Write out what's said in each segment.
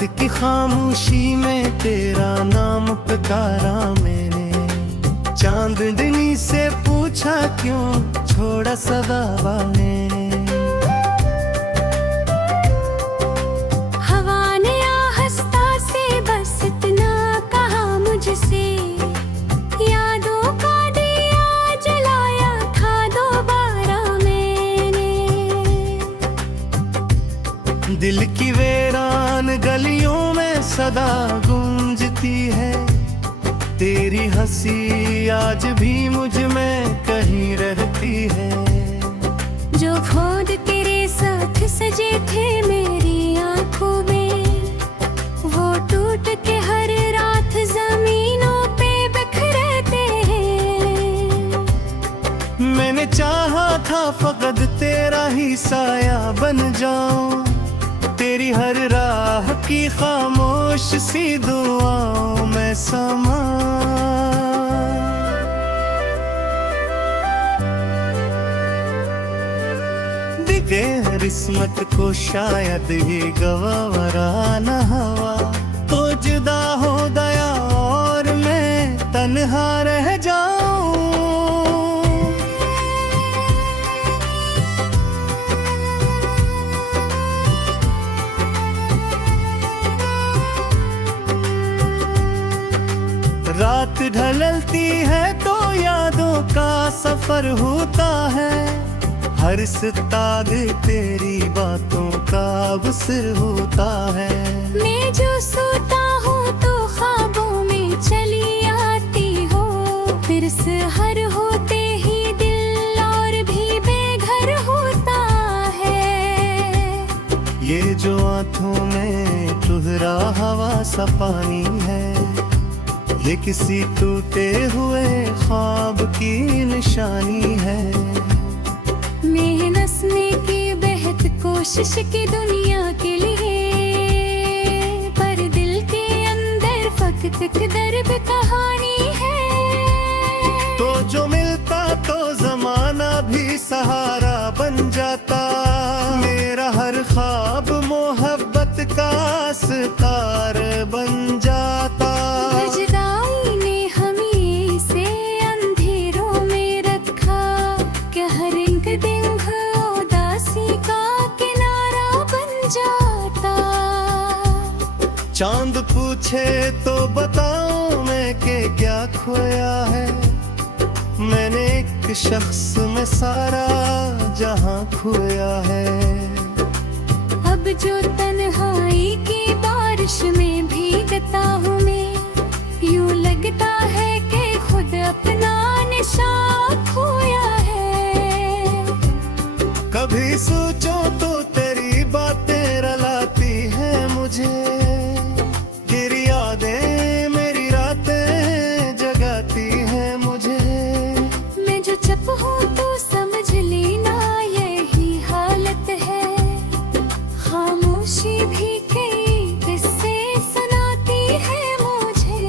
रात की खामोशी में तेरा नाम पुकारा मैंने। चांदनी से पूछा क्यों छोड़ा सदाबा ने। हवा ने आहिस्ता से बस इतना कहा मुझसे, यादों का दिया जलाया था दोबारा मैंने। दिल की वीरान गलियों में सदा गूंजती है, तेरी हंसी आज भी मुझ में कहीं रहती है। जो खुद तेरे साथ सजे थे मेरी आंखों में, वो टूट के हर रात जमीनों पे बिखरते हैं। मैंने चाहा था फकत तेरा ही साया बन जाऊं, तेरी हर राह की खामोश सी दुआओं में समा। दिखे किस्मत को शायद ये गवारा न हवा, तो जुदा हो गया और मैं तन्हा रह जाऊं। रात ढलती है तो यादों का सफर होता है, हर सितारे तेरी बातों का अवसर होता है। मैं जो सोता हूँ तो ख्वाबों में चली आती हो, फिर सहर होते ही दिल और भी बेघर होता है। ये जो आंखों में तुहरा हवा सा पानी है, ये किसी टूटे हुए ख्वाब की निशानी है। मैं नसने की बेहद कोशिश की दुनिया के लिए, पर दिल के अंदर फकत एक दर्द कहानी है। तो जो मिलता तो जमाना भी सहारा बन जाता, मेरा हर ख्वाब मोहब्बत का सितार बन जाता। जुदाई ने हमें से अंधेरों में रखा, क्या हर एक दिन उदासी का किनारा बन जाता। चांद पूछे तो बताऊं मैं कि क्या खोया है, मैंने एक शख्स में सारा जहां खोया है। अब जो तन्हाई की बारिश में भीगता हूँ मैं, यूं लगता है कि खुद अपना निशान खोया है। कभी सोचो तो तेरी बातें रुलाती हैं मुझे, तेरी यादें मेरी रातें जगाती हैं मुझे। मैं जो चुप हूँ तो समझ लेना यही हालत है, खामोशी भी कई किस्से सुनाती है मुझे।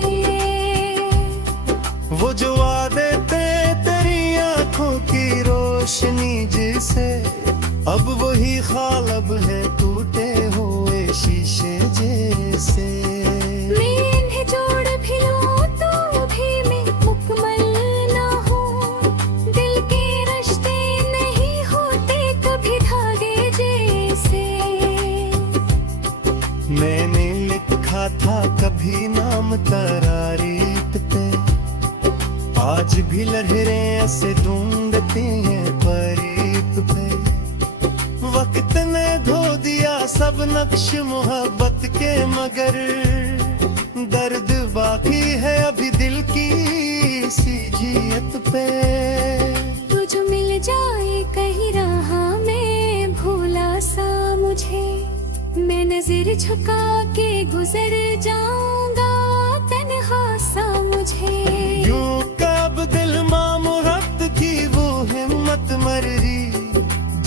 वो जो वादे थे तेरी आंखों की रोशनी जिसे, अब वही ख्वाब है टूटे हुए शीशे जैसे। मैं इन्हें जोड़ भी लूं तो भी मैं मुकम्मल ना हूँ, दिल के रिश्ते नहीं होते कभी धागे जैसे। मैंने लिखा था कभी नाम तरारीत पे, आज भी लहरें ऐसे ढूंढती हैं परीत पे। वक्त ने धो दिया सब नक्श मोहब्बत के, मगर दर्द बाकी है अभी दिल की सी जियत पे। तू जो मिल जाए कहीं राह में भूला सा मुझे, मैं नजर झुका के गुजर जाऊंगा तन्हा सा मुझे। यूं कब दिल मामुरत की वो हिम्मत मर्री,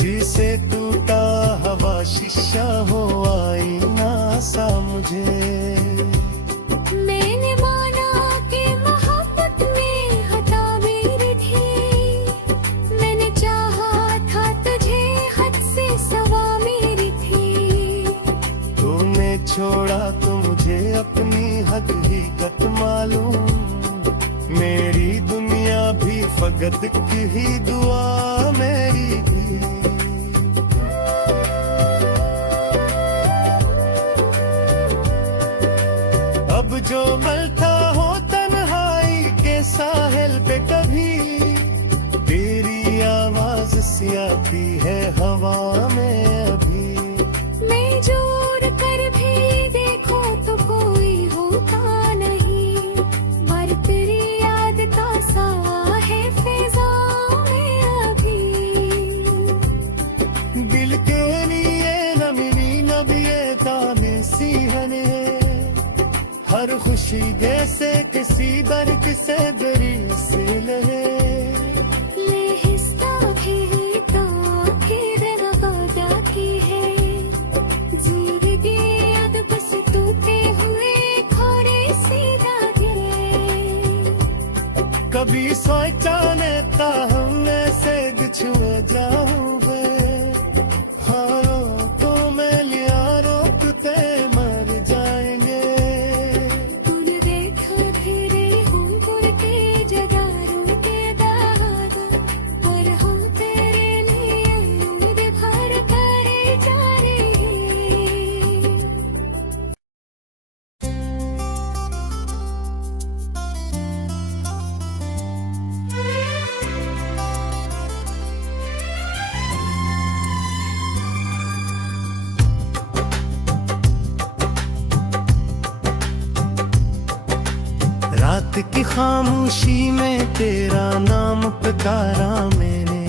जिसे टूटा हवा शीशा हो आईना सा मुझे। मैंने माना कि मोहब्बत में खता मेरी थी, मैंने चाहा था तुझे हद से सवा मेरी थी। तूने छोड़ा तो मुझे अपनी हकीकत मालूम, मेरी दुनिया भी फकत की ही दुआ मेरी भी। अब जो मलता हो तन्हाई के साहिल पे कभी, तेरी आवाज सी आती है हवा में अभी। मैं जोर कर भी देखो तो कोई होता नहीं, पर तेरी याद का सा है फिजा में अभी। दिल के लिए नमी नबिए दाने सी हने, हर खुशी जैसे किसी बर्क से दरी से लहे। लेहिस्ता भी तो फिर नवादा की है, जिंदगी अब बस टूटे हुए खोरे सी धागे। कभी सोचा न था हम ऐसे बिछुए जाओगे, हारो तो मैं लिया रोकते मर जाएंगे। तूने देखा तेरे हूँ के जगारों के दाग, पर हूँ तेरे लिए अमरूद भर करे जा रही। रात की खामोशी में तेरा नाम पुकारा मैंने,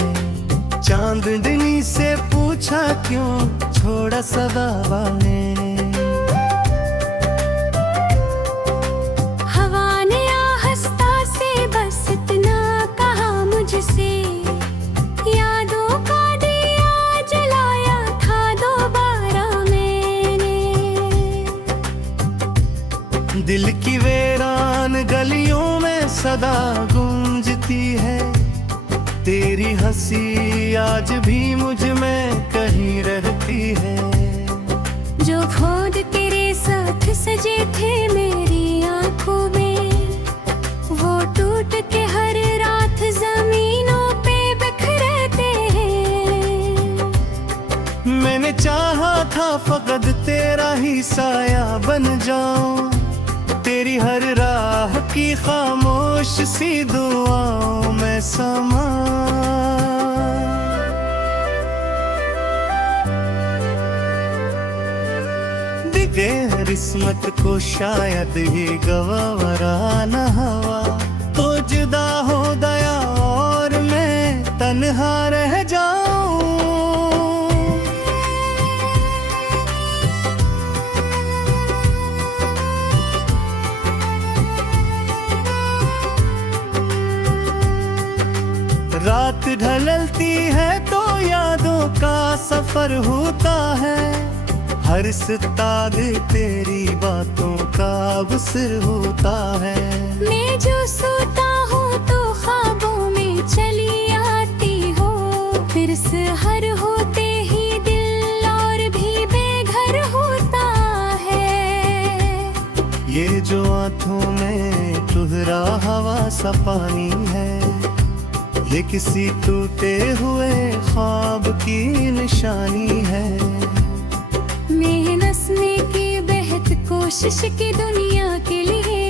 चांदनी से पूछा क्यों छोड़ा सदाबा ने। हवा ने आहस्ता से बस इतना कहा मुझसे, यादों का दिया जलाया था दोबारा मैंने। दिल की वीरान गलियों में सदा गूंजती है, तेरी हंसी आज भी मुझ में कहीं रहती है। जो खोद तेरे साथ सजे थे मेरी आंखों में, वो टूट के हर रात जमीनों पे बिखरते हैं। मैंने चाहा था फकत तेरा ही साया बन जाऊं, तेरी हर राह की खामोश सी दुआओं में समा। दिखे किस्मत को शायद ये गवारा न हवा, तो जुदा हो गया और मैं तन्हा रह जाऊं। रात ढलती है तो यादों का सफर होता है, हर सितारे तेरी बातों का अवसर होता है। मैं जो सोता हूँ तो ख्वाबों में चली आती हो, फिर सहर होते ही दिल और भी बेघर होता है। ये जो आंखों में तुहरा हवा सा पानी है, ये किसी टूटे हुए ख्वाब की निशानी है। मैं नसने की बेहद कोशिश की दुनिया के लिए,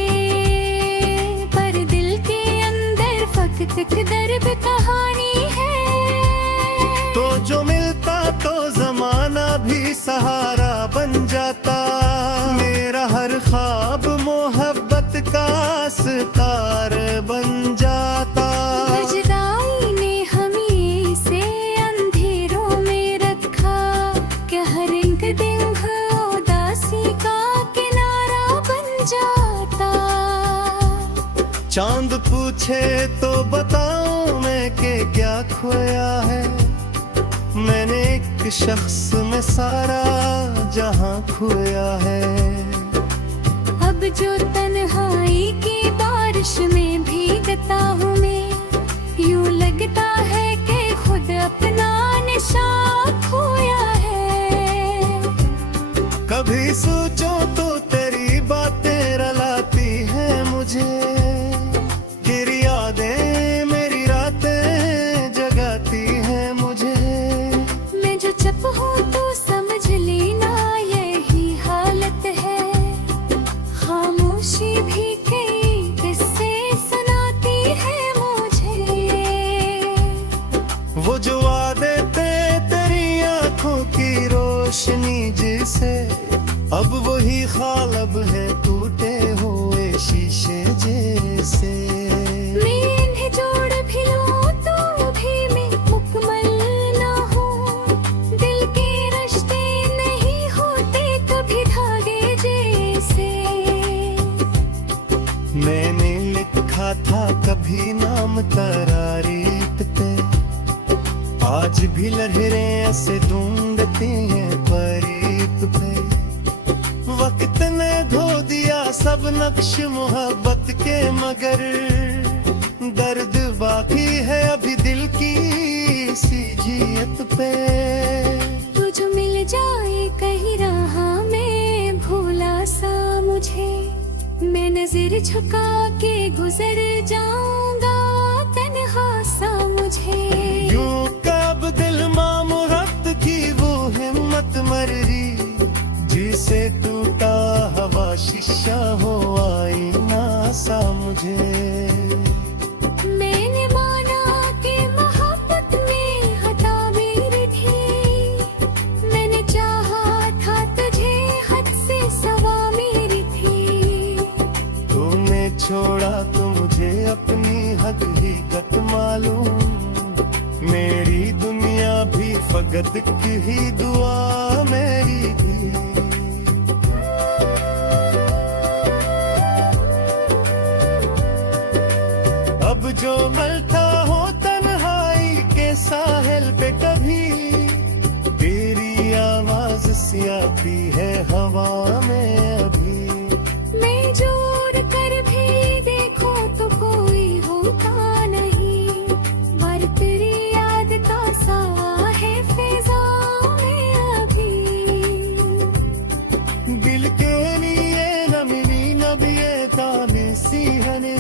पर दिल के अंदर फकत एक दर्द कहानी है। तो जो मिलता तो जमाना भी सहारा बन जाता, मेरा हर ख्वाब मोहब्बत का सितार बन जाता। जुदाई ने हमें से अंधेरों में रखा, क्या हर एक दिन उदासी का किनारा बन जाता। चांद पूछे तो बताऊं मैं कि क्या खोया है, मैंने एक शख्स में सारा जहां खोया है। अब जो तन्हाई की बारिश में भीगता हूँ मैं, यूं लगता है कि खुद अपना निशान खोया है। कभी सोचो हूँ तो समझ लेना यही हालत है। खामोशी भी कई किस्से सुनाती है मुझे। वो जो वादे थे तेरी आंखों की रोशनी जिसे, अब वही ख्वाब है टूटे हुए शीशे जैसे। मैं इन्हें जोड़ भी लूं तो भी मैं मुकम्मल ना हूँ। दिल के रिश्ते नहीं होते कभी धागे जैसे। मैंने लिखा था कभी नाम तरारीत पे, आज भी लहरें ऐसे ढूंढती हैं परीत पे। वक्त ने धो दिया सब नक्श मोहब्बत के, मगर दर्द बाकी है अभी दिल की सी जियत पे। तुझ मिल जाए कहीं राह में भोला सा मुझे, मैं नजर झुका के गुजर जाऊंगा तन्हा सा मुझे। यूं कब दिल मामुरत की वो हिम्मत मर्री, जिसे टूटा हवा शीशा हो आईना सा मुझे। मैंने माना कि मोहब्बत में खता मेरी थी। मैंने चाहा था तुझे हद से सवा मेरी थी। तूने छोड़ा तो मुझे अपनी हकीकत मालूम, मेरी दुनिया भी फकत की ही दुआ मेरी भी। अब जो मलता हो तन्हाई के साहिल पे कभी, तेरी आवाज सी आती है हवा में अभी। मैं जोर कर भी देखूं तो कोई होता नहीं, पर तेरी याद का सा है फिजा में अभी। दिल के लिए न मिली न भी ये ताने सी हने,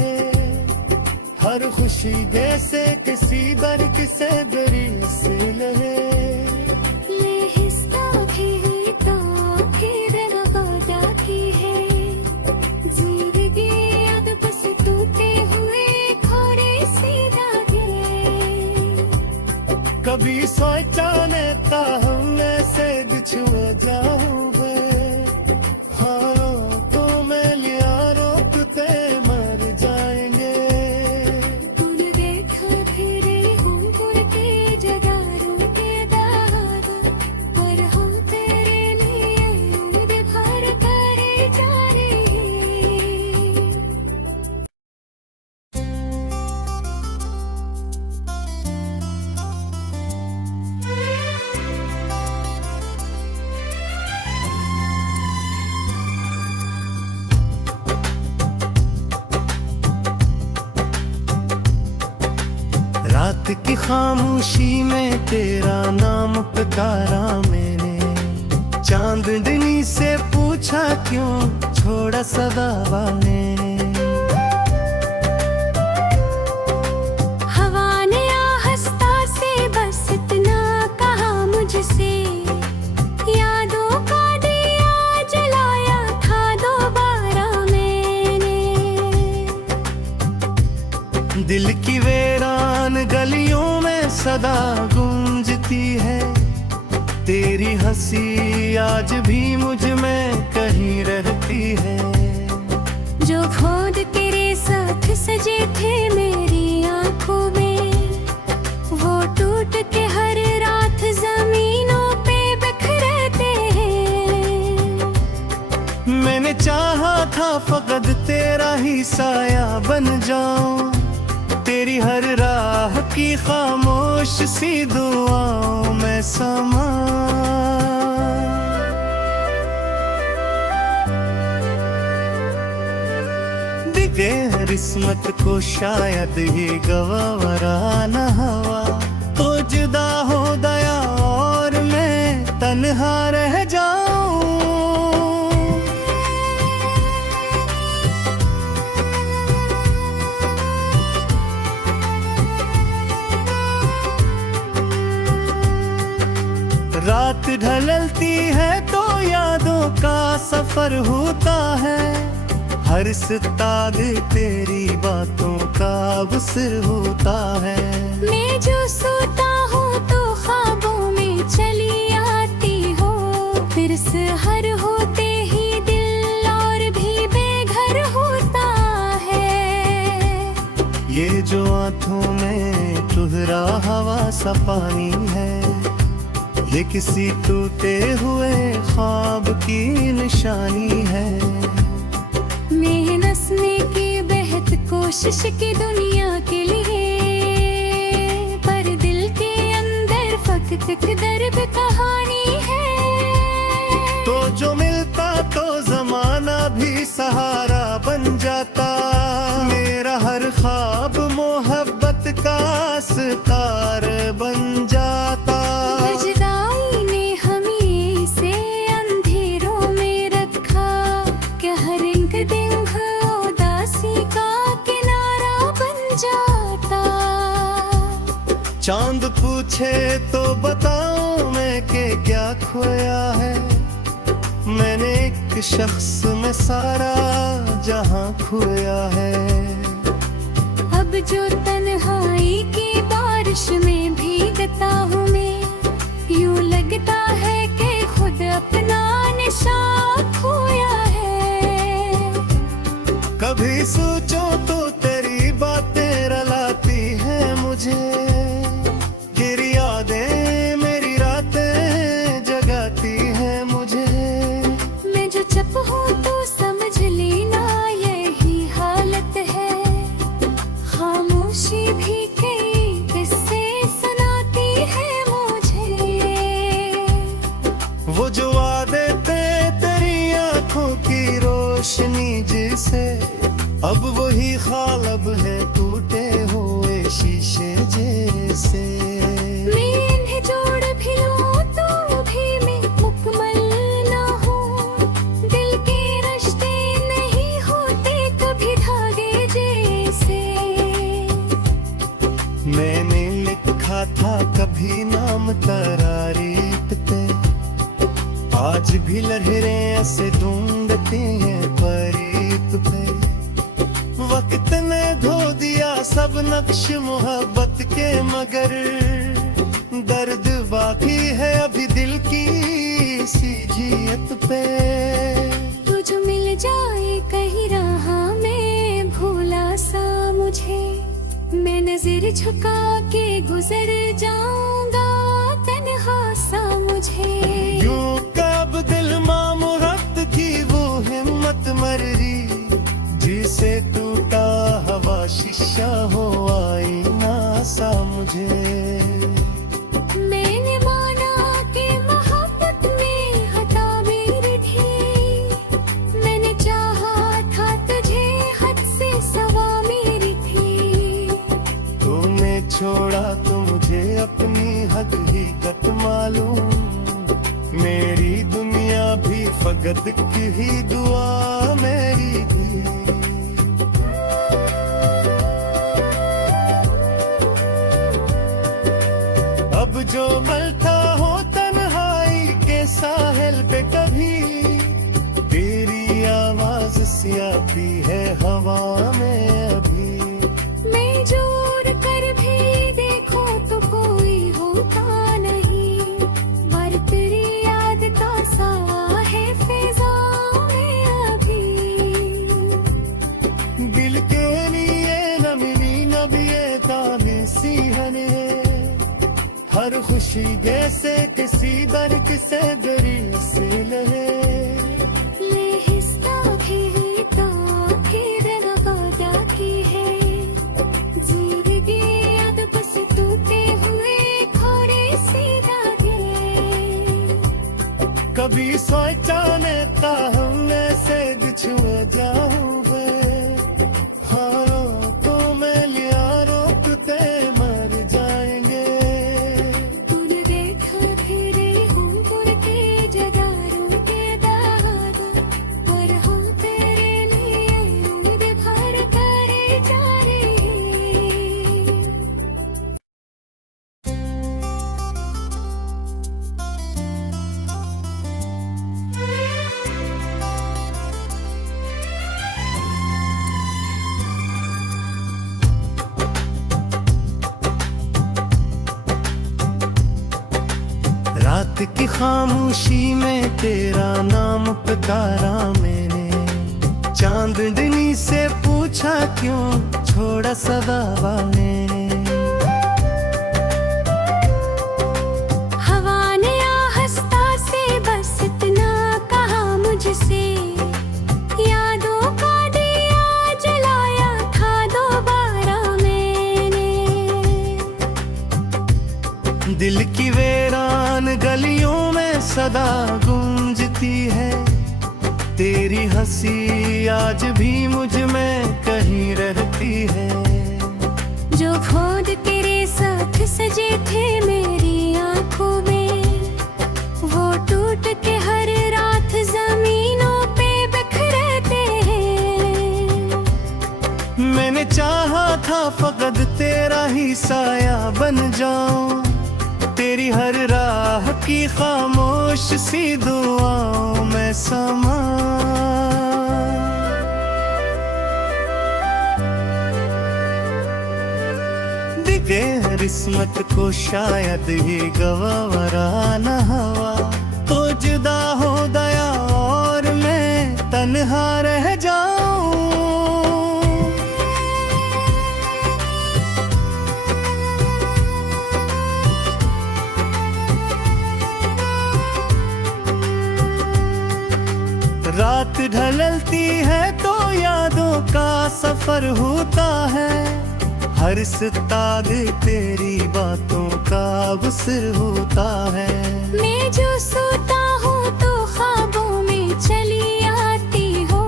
हर खुशी जैसे किसी बर्क से दरी से लहे। लेहिस्ता भी तो फिर लगाती है जिंदगी, अब बस टूटे हुए खोरे सी धागे। कभी सोचा ने था हम ऐसे बिछुए जाओगे, हाँ तो मैं लिया रोकते मर जाएंगे। उन देख भी रही हूँ पुरते जगारों के दाग, पर हूँ तेरे लिए उम्र भर करे जा रही। रात की खामोशी में तेरा नाम पुकारा मैंने, चांदनी से पूछा क्यों छोड़ा सदाबा ने। हवा ने आहस्ता से बस इतना कहा मुझसे, यादों का दिया जलाया था दोबारा मैंने। दिल की वीरान गलियों में सदा गूंजती है, तेरी हंसी आज भी मुझ में कहीं रहती है। जो खोद तेरे साथ सजे थे मेरी आंखों में, वो टूट के हर रात जमीनों पे बिखरते हैं। मैंने चाहा था फकत तेरा ही साया बन जाऊं, तेरी हर राह की खामोश सी दुआओं में समा। दिखे किस्मत को शायद ये गवारा न हवा, तो जुदा हो दया और मैं तन्हा रह जाऊं। रात रात ढलती है तो यादों का सफर होता है, हर सितारे तेरी बातों का अवसर होता है। मैं जो सोता हूँ तो ख्वाबों में चली आती हो, फिर सहर होते ही दिल और भी बेघर होता है। ये जो आंखों में तुहरा हवा सा पानी है, ये किसी टूटे हुए ख्वाब की निशानी है। मैं नस्ने की बेहद कोशिश की दुनिया के लिए, पर दिल के अंदर फकत दर्द कहानी है। तो जो मिलता तो जमाना भी सहारा बन जाता, मेरा हर ख्वाब मोहब्बत का सितार बन जाता। जुदाई ने हमें से अंधेरों में रखा, क्या हर एक दिन उदासी का किनारा बन जाता। चांद पूछे तो बताऊं मैं कि क्या खोया है, मैंने एक शख्स में सारा जहां खोया है। अब जो तन्हाई की बारिश में भीगता हूँ मैं, यूं लगता है कि खुद अपना निशान खोया है। कभी सोचो तो तेरी बातें रुलाती हैं मुझे, तेरी यादें मेरी रातें जगाती हैं मुझे। मैं जो चुप हूँ तो समझ लेना यही हालत है, खामोशी भी कई किस्से सुनाती है मुझे। वो जो वादे थे तेरी आंखों की रोशनी जिसे, अब वही ख्वाब है टूटे हुए शीशे जैसे। मैं इन्हें जोड़ भी लूं तो भी मैं मुकम्मल ना हूँ, दिल के रिश्ते नहीं होते कभी धागे जैसे। मैंने लिखा था कभी नाम तरारीत पे, आज भी लहरें ऐसे ढूंढती हैं परीत पे। वक्त ने धो दिया सब नक्श मोहब्बत के, मगर दर्द बाकी है अभी दिल की सी जियत पे। तू जो मिल जाए कहीं राह में भोला सा मुझे, मैं नजर झुका के गुजर जाऊंगा तन्हा सा मुझे। यूं कब दिल मामुरत की वो हिम्मत मर्री, जिसे टूटा हवा शीशा हो आईना सा मुझे। मैंने माना कि मोहब्बत में हटा मेरी थी, मैंने चाहा था तुझे हद से सवा मेरी थी। तूने छोड़ा तो मुझे अपनी हकीकत मालूम, मेरी दुनिया भी फकत की ही दुआ मेरी थी। अब जो मलता हो तन्हाई के साहिल पे कभी, तेरी आवाज सी आती है हवा में अभी। मैं जोर कर भी देखो तो कोई होता नहीं, पर तेरी याद का साया है फिजा में अभी। दिल के लिए न मिली न भी ताने सी हने, हर खुशी जैसे किसी दर्द से दिल से लहे। लेहिस्ता भी तो फिर नवादा की है, जिंदगी याद बस टूटे हुए खोरे से धागे। कभी सोचा न था हमने से बिछुड़ जाऊंगे, हारों तो मैं लिया रोकते मर जाएंगे। तूने देखा फिरे हूँ पुरते जगारों के दाग, और हूँ तेरे लिए उम्मीद भर करे जा रही। खामोशी में तेरा नाम पुकारा मैंने, चांदनी से पूछा क्यों छोड़ा सदाबा मैंने। हवा ने आहिस्ता से बस इतना कहा मुझसे, यादों का दिया जलाया था दोबारा मैंने। दिल की वीरान गलियों में सदा गूंजती है, तेरी हंसी आज भी मुझ में कहीं रहती है। जो खोद तेरे साथ सजे थे मेरी आंखों में, वो टूट के हर रात जमीनों पे बिखरते हैं। मैंने चाहा था फकत तेरा ही साया बन जाऊं, तेरी हर राह की खामोश सी दुआओं में समा। दिखे किस्मत को शायद ये गवारा न हवा, तो जुदा हो गया और मैं तन्हा रह जाऊं। रात ढलती है तो यादों का सफर होता है, हर सितारे तेरी बातों का अवसर होता है। मैं जो सोता हूँ तो ख्वाबों में चली आती हो,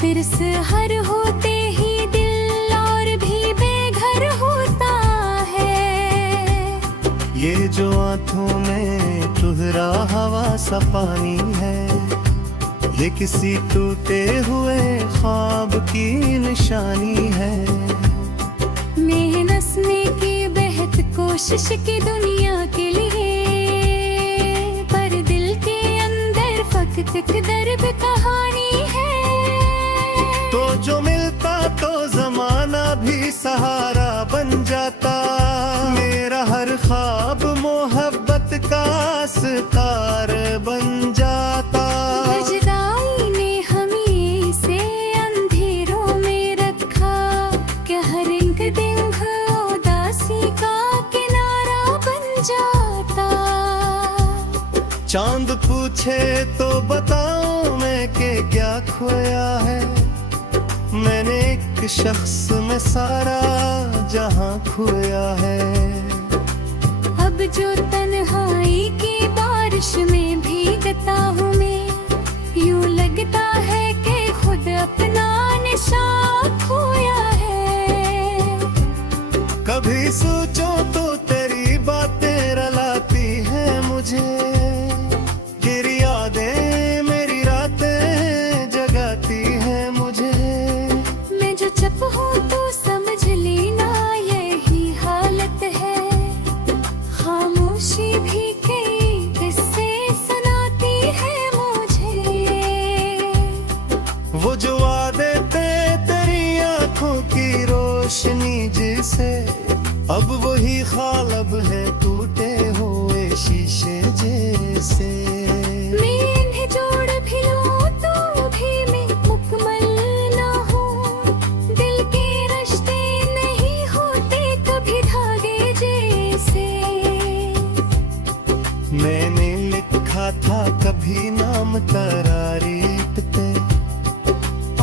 फिर सहर होते ही दिल और भी बेघर होता है। ये जो आंखों में तुहरा हवा सा पानी है, ये किसी टूटे हुए ख्वाब की निशानी है। मैं नसने की बेहद कोशिश की दुनिया के लिए, पर दिल के अंदर फकत एक दर्द कहानी है। तो जो मिलता तो जमाना भी सहारा बन जाता, मेरा हर ख्वाब मोहब्बत का सितार बन जाता। जुदाई ने हमें से अंधेरों में रखा, क्या हर एक दिन उदासी का किनारा बन जाता। चांद पूछे तो बताऊं मैं कि क्या खोया है, मैंने एक शख्स में सारा जहां खोया है। अब जो तन्हाई की बारिश में भीगता हूँ मैं, यूं लगता है कि खुद अपना निशान खोया है। कभी सोचो तो तेरी बातें रुलाती है मुझे, तेरी यादें मेरी रातें जगाती है मुझे। मैं जो चुप हूँ तो समझ लेना यही हालत है, खामोशी भी कई किस्से सुनाती है मुझे। वो जो वादे थे तेरी आंखों की रोशनी जिसे, अब वही ख्वाब है टूटे हुए शीशे जैसे। मैं इन्हें जोड़ भी लूं तो भी मैं मुकम्मल ना हूँ, दिल के रिश्ते नहीं होते कभी धागे जैसे। मैंने लिखा था कभी नाम तेरा रेत पे,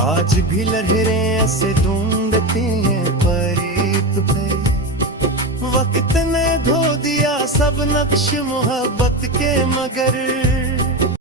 आज भी लहरें ऐसे ढूंढती हैं परीत पे। वक्त ने धो दिया सब नक्श मोहब्बत के, मगर